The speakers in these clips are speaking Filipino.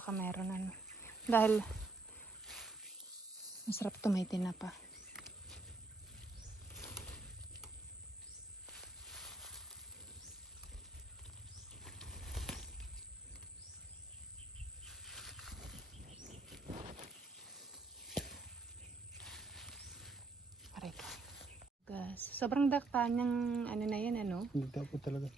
baka meron ano. Dahil masarap to, may tinapa. Aray ko. Gas. Sobrang dakta niyang ano na yan, ano? Hindi po talaga.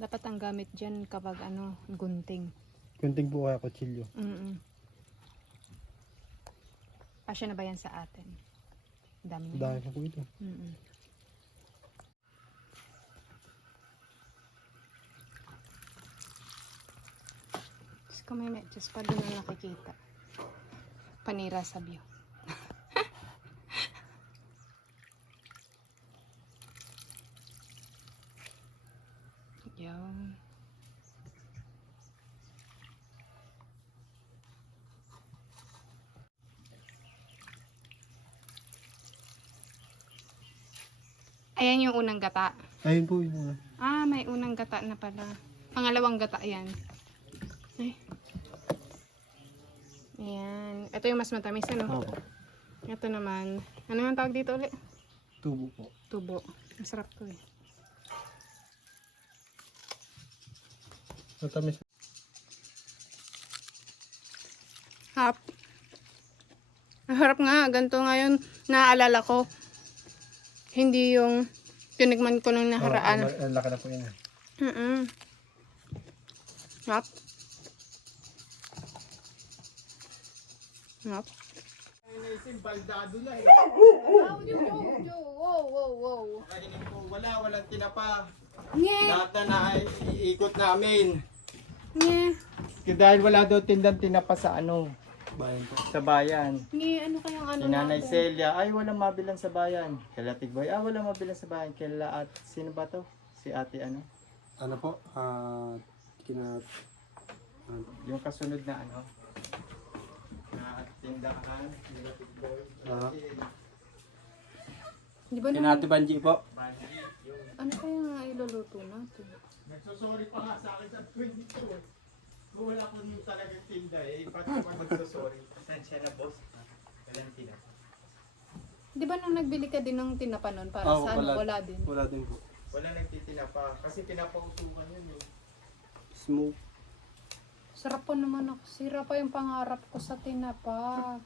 Dapat ang gamit dyan kapag ano, gunting. Kunting po kaya kutsilyo. Asya na ba yan sa atin? Dami Dahil pa po ito. Diyos ko, may medyas pa doon na nakikita. Panira sa view. Yan. Ayan yung unang gata. Ayun po yun. Ah, may unang gata na pala. Pangalawang gata yan. Ay. Ayan. Ito yung mas matamis, ano? Opo. Ito naman. Ano yung tawag dito ulit? Tubo po. Tubo. Masarap to eh. Matamis. Hap. Harap nga. Ganito ngayon naaalala ko. Hindi yung tinikman ko nung naharaan. Ang laki na po yun. Hap. Hap. Baldado na eh. Wow. Walang tinapa. Nye. Lahat na iikot namin. Nye. Dahil wala daw tindang tinapa sa ano. Bayan po. Sa bayan. Nye, ano kayang ano Si Nanay natin? Celia, ay walang mabilan sa bayan. Kaya Tigboy, walang mabilan sa bayan. Kaya at sino ba to? Si ate ano? Ano po? Yung kasunod na ano? Na tindahan. Kila Tigboy. Di ba Kinati Banji po. ano kayang iluluto natin? Nagsosorry pa nga sa akin sa 22 eh. Kung wala ko yung talagang tinda eh, pati pa magsosorry. Sensya na boss. Walang tinapa. Di ba nung nagbili ka din ng tinapa nun para Oo, sa ano? Wala din. Wala din po. Wala nagtitinapa kasi pinapausukan yun eh. Smoke. Sarap pa naman ako. Sira pa yung pangarap ko sa tinapa.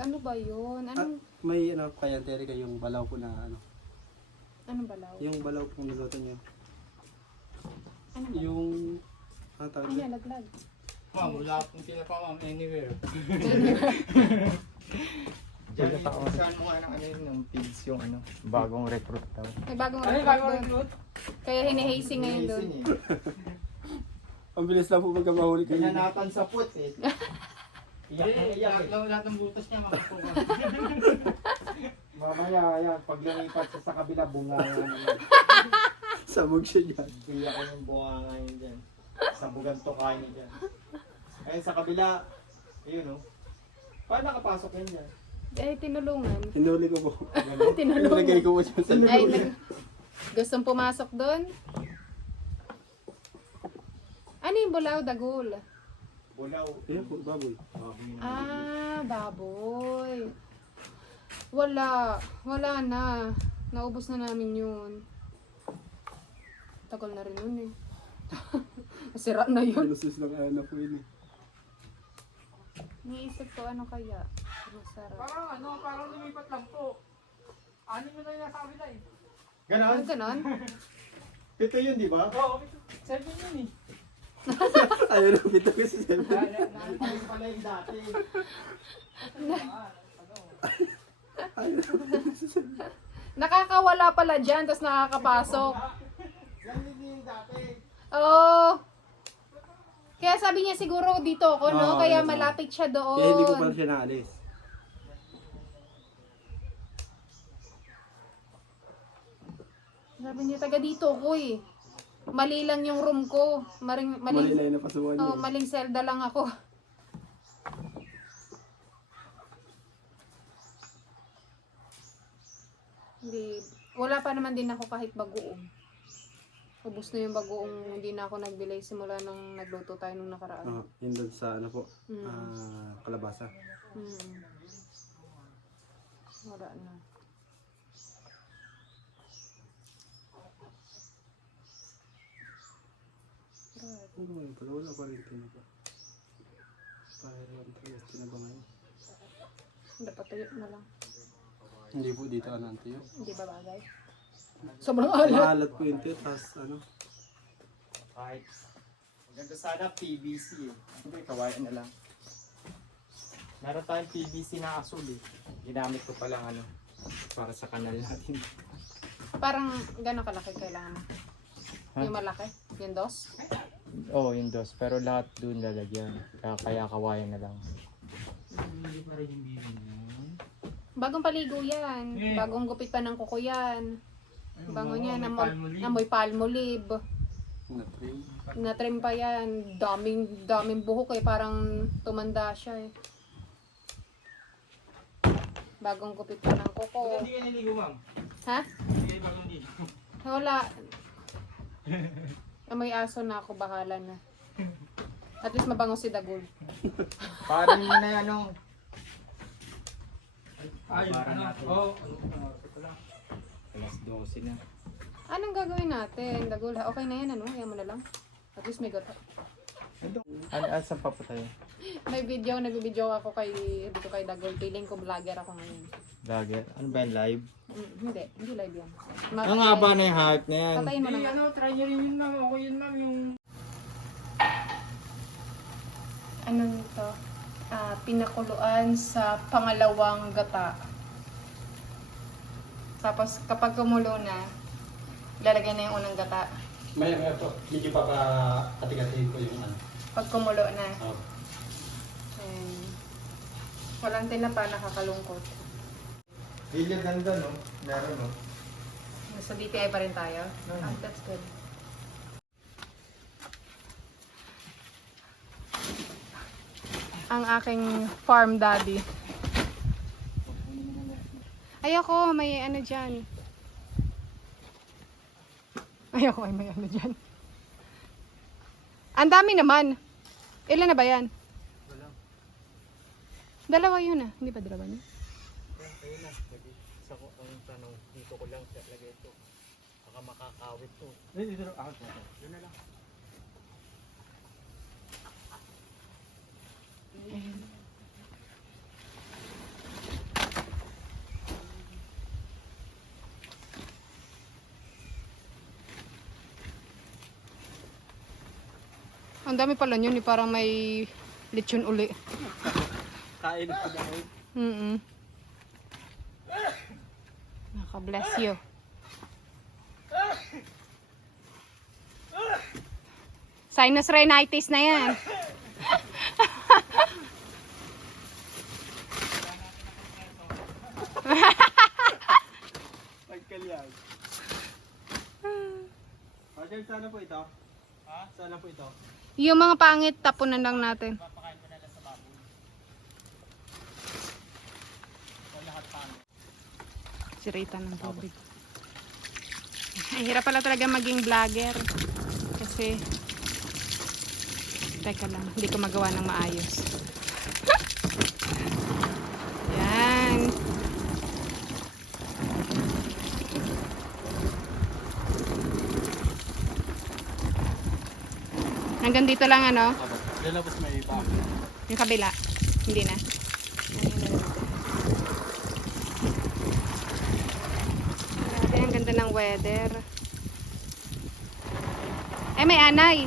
Ano ba yun? Anong, May ano kaya Terry yung balaw po na ano. anong balaw? Yung balaw po niluto niyo. Ano ba? Yung ano tawag Ay, doon? nalaglag. Ma'am, wala akong tinapa ma'am anywhere. Diyan, saan mo nga ng ano yun, ng pigs yung ano, bagong recruit daw. May bagong recruit doon. Kaya hinihasing ngayon doon. Amazing eh. Ang bilis lang po pagka mahuli kayo. Binanatan sa put eh. Iyak na iyak eh. Lahat ng butas niya makakuha. Mamaya, yan, pag lumipat siya sa kabila, bunga yan. Sabog siya dyan. Iyak ko yung bunga ngayon dyan. Sabugan to kain niya dyan. Ayun sa kabila, ayun oh. Paano nakapasok yan dyan? Ay, tinulungan. Hinuli ko po. Tinulungan. Nilagay ko po siya sa Ay, gustong pumasok doon? Ano yung bulaw, dagol? Bulaw. Ayan po, baboy. Ah, baboy. Wala na. Naubos na namin yun. Tagal na rin yun eh. Sira na yun. Lusus lang na po yun eh. Niisip ko ano kaya. Masarap. Parang lumipat lang po. Ano mo na yung nasa kabila eh? Ganon? Ah, ganon? Ito yun, di ba? Oo, 7 yun eh. Ayun ang pito ko si Seven. Ayun pala yung dati. Nakakawala pala dyan, tapos nakakapasok. Yan din yung dati. Oo. Kaya sabi niya siguro dito ako, no? Oo, Kaya yes, malapit siya doon. Kaya hindi ko pala siya naalis. Sabi niya, taga dito ko eh. Mali lang yung room ko. Mali Maling, na yung napasukan niya. maling selda lang ako. Hindi, wala pa naman din ako kahit bagoong. Ubus na yung bagoong hindi na ako nagdelay simula nung nagluto tayo nung nakaraan. Yun doon sa ano po, kalabasa. Hmm. Wala na. Oo, pero wala pa rin tinaba. Parang tinaba ngayon. Dapat tuyo na lang. Hindi po dito ano ang tuyo. Hindi ba bagay? Sobrang alat. Maalat po yung tuyo, tapos ano. Kahit maganda sana PVC eh. Hindi, kawain na lang. Meron tayong PVC na asul eh. Ginamit ko palang ano, para sa kanal natin. Parang gano'ng kalaki kailangan mo? Ha? Yung malaki? Yung dos? Oo, yung dos. Pero lahat doon lalagyan. Kaya kawayan na lang. Bagong paligo yan. Bagong gupit pa ng kuko yan. Bango niya, namoy palmolive. Na-trim. Na-trim pa yan. Daming buhok eh. Parang tumanda siya eh. Bagong gupit pa ng kuko. Hindi ka niligo, ma'am. Ha? Hindi kayo bagong niligo. Wala. May aso na ako, bahala na. At least mabango si Dagul. Parang yun na ano. Ayun, Para ano? natin. Oo. Alas 12 na. Anong gagawin natin? Dagul, okay na yan, ano? Yan mo na lang. At least may gata. Saan pa po tayo? May video, nag-video ako dito kay Dagul. Feeling ko vlogger ako ngayon. Vlogger? Ano ba yung live? Hindi live yan. Ang haba na yung hype na yan. Patayin mo Hindi, na. ano, try nyo rin yun, ma'am. Ako yun, ma'am, yung... Ano nito? Pinakuluan sa pangalawang gata. Tapos kapag kumulo na, lalagay na yung unang gata. Maya po, medyo pa ati-atihin ko yung ano. Pag kumulo na. Oh. Walang tinapa, nakakalungkot. Hindi ganda no? Meron no? Nasa DTI pa rin tayo. That's good. Ang aking farm daddy. Ayoko, may ano dyan. Ayoko, may ano dyan. Ang dami naman. Ilan na ba yan? Dalawa yun ah. Hindi ba dalawa niya? Ayun na. Isa ko ang tanong. Dito ko lang lagay ito. Baka makakawit to. Dito lang. Ako na. Yun na lang. Ang dami pala yun eh. Parang may lechon uli. Kain po na ako. Naka-bless you. Sinus rhinitis na yan. Pagkalyag. Roger, sana po ito? Ha? Sana po ito? Yung mga pangit, tapunan lang natin. Sirita ng tubig. Ay, hirap pala talaga maging vlogger. Kasi, teka lang, hindi ko magawa ng maayos. Yan. Hanggang dito lang ano, Lalabas may iba. yung kabila. Hindi na. Grabe, ang ganda ng weather. Eh, may anay.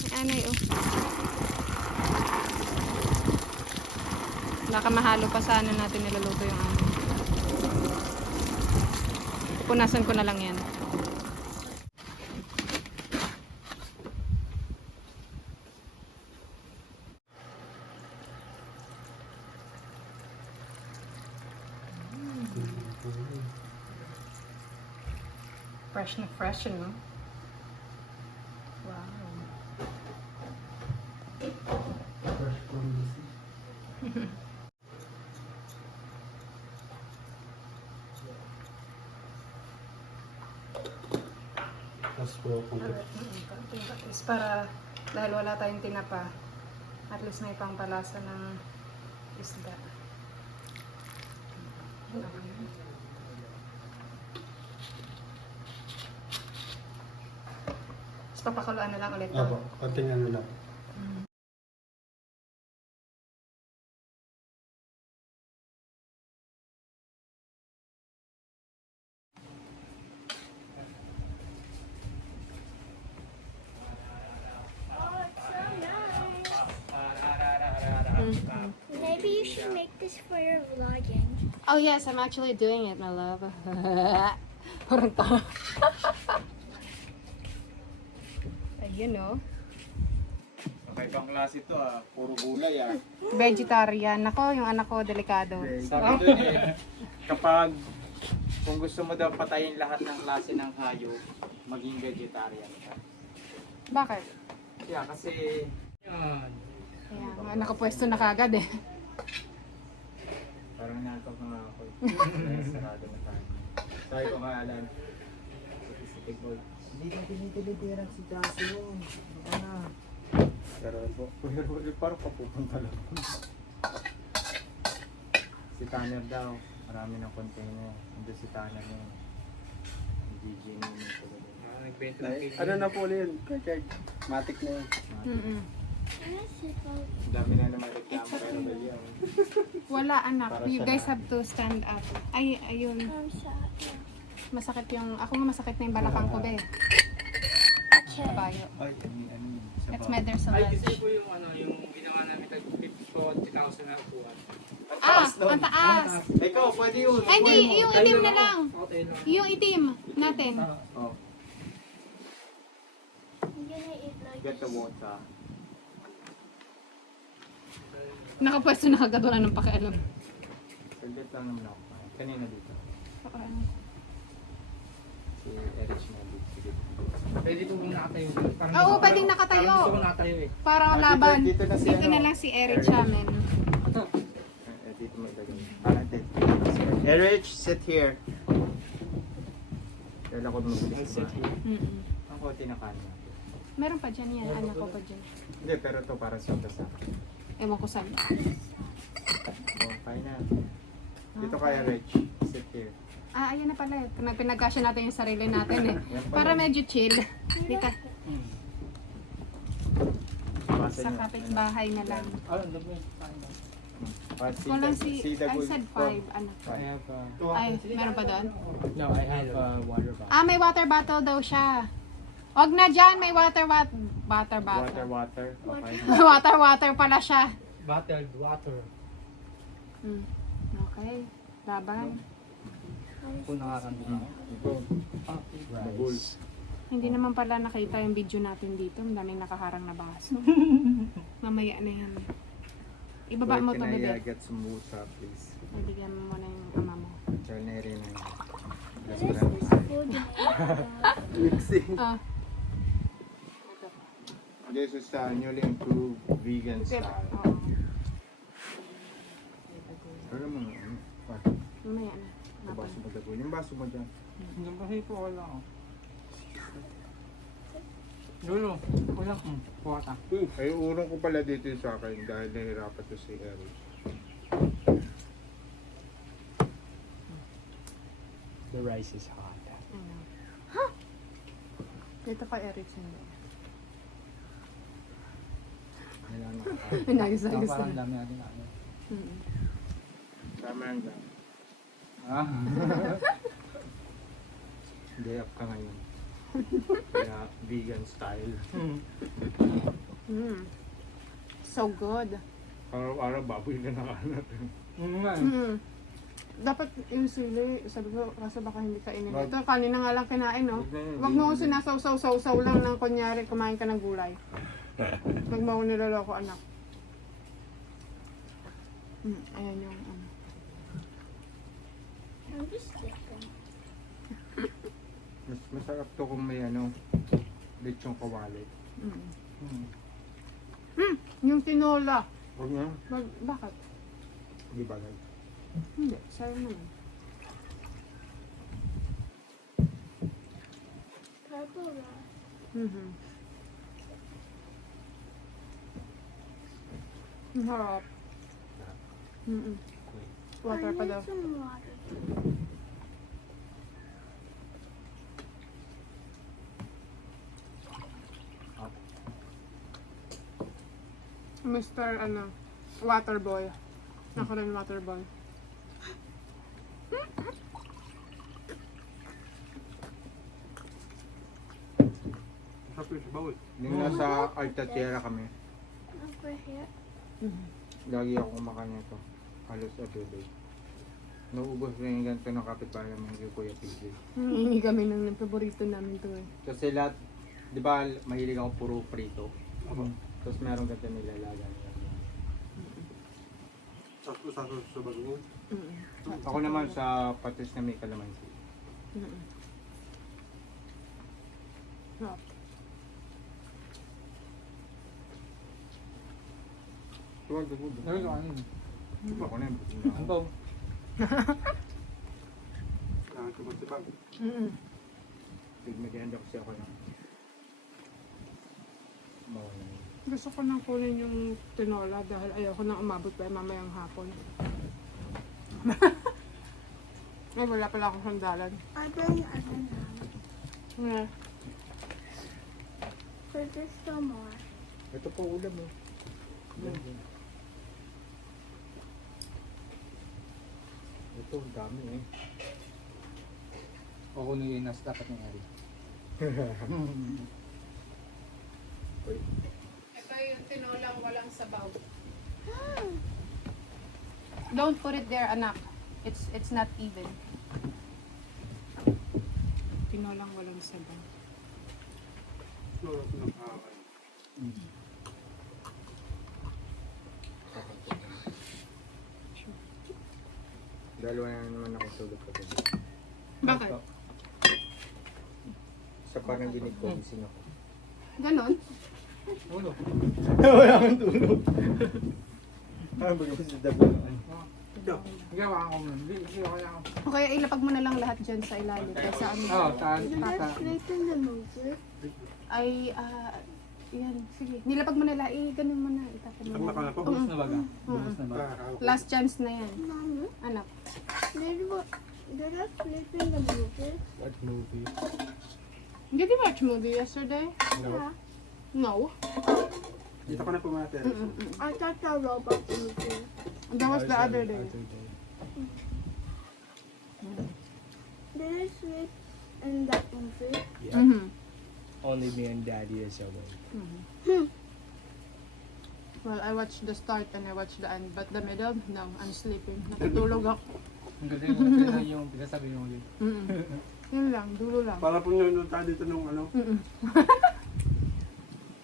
May anay, oh. Baka mahalo pa sana natin niluluto yung ano. Pupunasan ko na lang yan. Fresh, no? Wow. Fresh from the sea. Tapos broken ko. Is para dahil wala tayong tinapa, at least may pampalasa ng isda. Tapos papakuluan na lang ulit. Opo, konting ano lang. Maybe you should make this for your vlogging. Oh yes, I'm actually doing it, my love. Parang tama. Ayun oh. Okay, ibang klase ito puro gulay Vegetarian. Ako, yung anak ko, delikado. Sabi doon kapag kung gusto mo daw patayin lahat ng klase ng hayop, maging vegetarian ka. Bakit? Yeah, kasi Yan. Kaya, nakapwesto na kagad eh. parang nakakap nga ako. Sarado na tayo. Sabi ko nga alam. Si Boy. Hindi na dinitilibiran si Jaso. Ano? Pero parang papupunta lang. Si Tanner daw. Marami ng container. Nandun si Tanner yun. GG na yun. Nagbenta ng Ay, cake. ano na po yun? Kaya matik na yun. Yes, it will. Ang dami na naman reklamo pero bali yan. Wala anak. Para You siya guys na. have to stand up. Ay, ayun. Masakit yung, ako nga masakit na yung balakang ko be. Okay. Bayo. Ay, ano yun? It's my there's a Ay, lunch. kasi po yung ano, yung ginawa namin tag 50,000 na upuan. Ah, ang taas. Ikaw, pwede yun. Ay, hindi. Yung itim na lang. Okay lang. Yung itim natin. Oh, I'm gonna eat like get the water. Nakapwesto na kagad, wala ng pakialam. Saglit lang naman ako. Kanina dito. Si Erich na dito. Sige. Pwede ito kung nakatayo. Parang Oo, gusto- pwedeng nakatayo. Parang gusto ko nakatayo eh. Parang Ah, dito- laban. dito na si Dito ano. na lang si Eric Chamen. Dito mo ilagay. Dito. Erich, sit here. Kailan ko mabilis Sit here. Ang konti na kanin. Meron pa dyan yan, anak ko pa dyan. Hindi, pero ito para sa sa. Ewan ko saan. Oh, kaya na. Dito kaya Rich. Sit here. Ah, ayan na pala. Pinagkasya natin yung sarili natin eh. Para medyo chill. Dito, Basa sa niyo. kapitbahay na lang. Ah, ang dami. Kulang si, I said 5, anak. I have a... Ay, meron pa doon? No, I have a water bottle. Ah, may water bottle daw siya. Wag na dyan, may water bottle. Water. Okay. Water pala siya. Bottled water. Okay, laban. Kung nakakandun ako. Ito. Bagul. Hindi naman pala nakita yung video natin dito. Ang daming nakaharang na baso. Mamaya na yan. Ibaba mo to, Can I bebe. get some water, please? Ibigyan mo muna yung ama mo. Charneri na yun. What is this food made Mixing. Ah, This is newly improved vegan style. oo. Pero mo, Mamaya na. yung baso mo dyan. Yung baso mo dyan. Hindi kasi po wala ako. Dulo, kulang. Kuha ka. Ay, urong ko pala dito yung sa akin dahil nahirapan to si Eric. The rice is hot. Ano? Ha? Dito pa Eric siya. Kailangan ako. Nagis na. Parang dami natin ano. Tama yan dyan. Ah. Day up ka ngayon. Kaya vegan style. So good. Araw-araw baboy na nakahanap. Dapat yung sili, sabi ko, kaso baka hindi kainin Wag. ito. Kanina nga lang kinain, no? Wag na yun, Wag hindi mo na. sinasaw-saw lang ng kunyari, kumain ka ng gulay. Wag mo ako niloloko, anak. Ayan yung ano. I'm just different. Mas masarap to kung may lechong kawali. Yung tinola. Huwag na. Bakit? Di bagay. Hindi, sayang naman. Parang Barbara. Mhm. Ang harap. Mm-mm. Water pa I daw. need some water. Mr. ano, water boy. Ako rin water boy. Masarap yung sabaw eh. Nung nasa Altatierra kami, Over here. lagi ako kumakain nito. Halos everyday. Nauubos na yung ganito ng kapitbahay namin kay Kuya PJ. Hingi kami ng paborito namin to eh. Kasi lahat, di ba mahilig ako puro prito. Ako. Tapos meron ganito nilalaga nila. Sakto sa bago. Mm-mm. Ako naman sa patis na may kalamansi. Mm-mm. Sarap. Tuwag ako doon. Sabi ko ano yun? Diba ako na yun? Ang baw. Kailangan ko magsipag. Mm-mm. Nagmaganda kasi ako ng mawala. Gusto ko nang kunin yung tinola dahil ayoko nang umabot pa mamayang hapon. Ay, wala pala akong sandalan. I bring ano now. Yeah. For this some more. Ito po ulam mo. Ito, ang dami eh. O kung yung inas dapat nangyari. Uy, Ito yung tinolang walang sabaw. Don't put it there, anak. It's not even. Tinolang walang sabaw. Sarap ng kaaway. dalawa na naman ako tulog kagabi. Bakit? Sa panaginip ko, gising ako. Ganon? Ulo. Wala akong tulog. Parang bago sa dabo. Gawa ako nun. Hindi ako lang. O kaya ilapag mo na lang lahat dyan sa ilalim. Kaysa ano. Oo, saan? You guys sleep in the movie? Ay, yan. Sige. Nilapag mo na lang. Ganun mo na. Itapon Pag mo na. nakala po, Ubus na baga. Ubus na baga. Last chance na yan. Mama, Anak. did I sleep in the movie? What movie? Did you watch movie yesterday? Yeah. No. dito ko na pumatera. I thought the robot movie. That was the other day. Did I sleep in that movie? Mm-hmm. Only me and Daddy is awake. Well, I watched the start and I watched the end. But the middle, no. I'm sleeping. Natutulog ako. Ang ganda yung pinasabi mo ulit. Mm-mm. Yun lang. Dulo lang. Para po nanonood tayo dito nung ano, Mm-mm.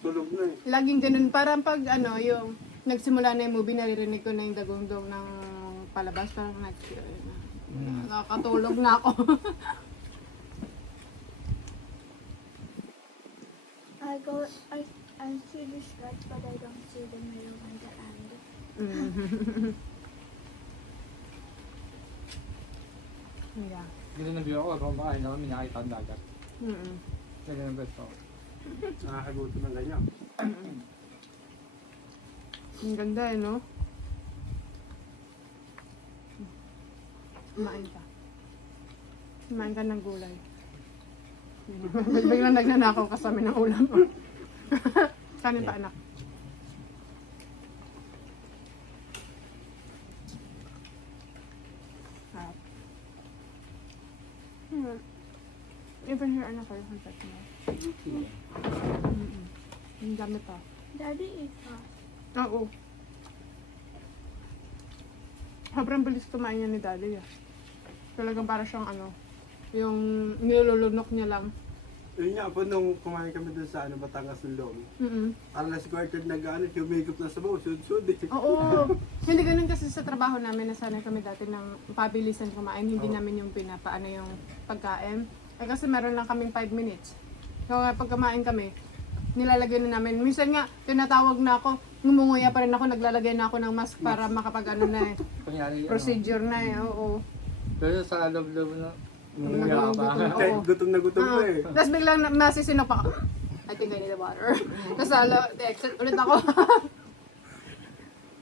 tulog na eh. Laging ganun. Parang pag ano, yung nagsimula na yung movie, naririnig ko na yung dagundong ng palabas. Parang nakakatulog na ako. I see the start, but I don't see the middle and the end. Yeah. Dito na view ako. Kumakain ako. May nakita ang dagat. Mm-mm. Lagyan ng bed ko. Nakakagutom ng ganyan. Ang ganda eh, no? Kumain ka. Kumain ka ng gulay. Biglang nagnanakaw ka sa amin ng ulam. Kanin pa, anak. Sarap. Even here, anak, kayo kang touch mo. Ang dami pa. Daddy eat fast. Oo. Sobrang bilis kumain niya ni Daddy. Talagang para siyang ano, yung nilulunok niya lang. Yun nga po nung kumain kami dun sa Batangas ng Lomi. Parang last quarter nag-ano, humigop na sabaw, sud-sud eh. Oo. Hindi ganun kasi sa trabaho namin, nasanay kami dati ng pabilisan kumain. Hindi namin yung pinapaano yung pagkain. Eh kasi meron lang kaming 5 minutes. So pag kumain kami, nilalagyan na namin. Minsan nga, tinatawag na ako, ngumunguya pa rin ako, naglalagay na ako ng mask para makapag ano na eh. Kunyari, Procedure na eh, oo. Pero sa loob-loob na, Umuya pa. Kahit gutom na gutom ka eh. Tapos biglang masisinog pa ako. I think I need a water. Tapos exit ulit ako.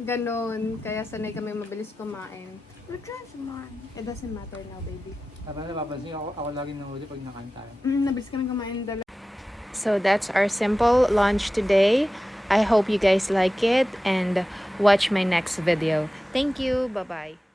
Ganon. Kaya sanay kami mabilis kumain. Which one's mine? It doesn't matter now, baby. Parang napapansin ako lagi nahuli pag nakain tayo. Nabilis kami kumain dalawa. So that's our simple lunch today. I hope you guys like it and watch my next video. Thank you. Bye-bye.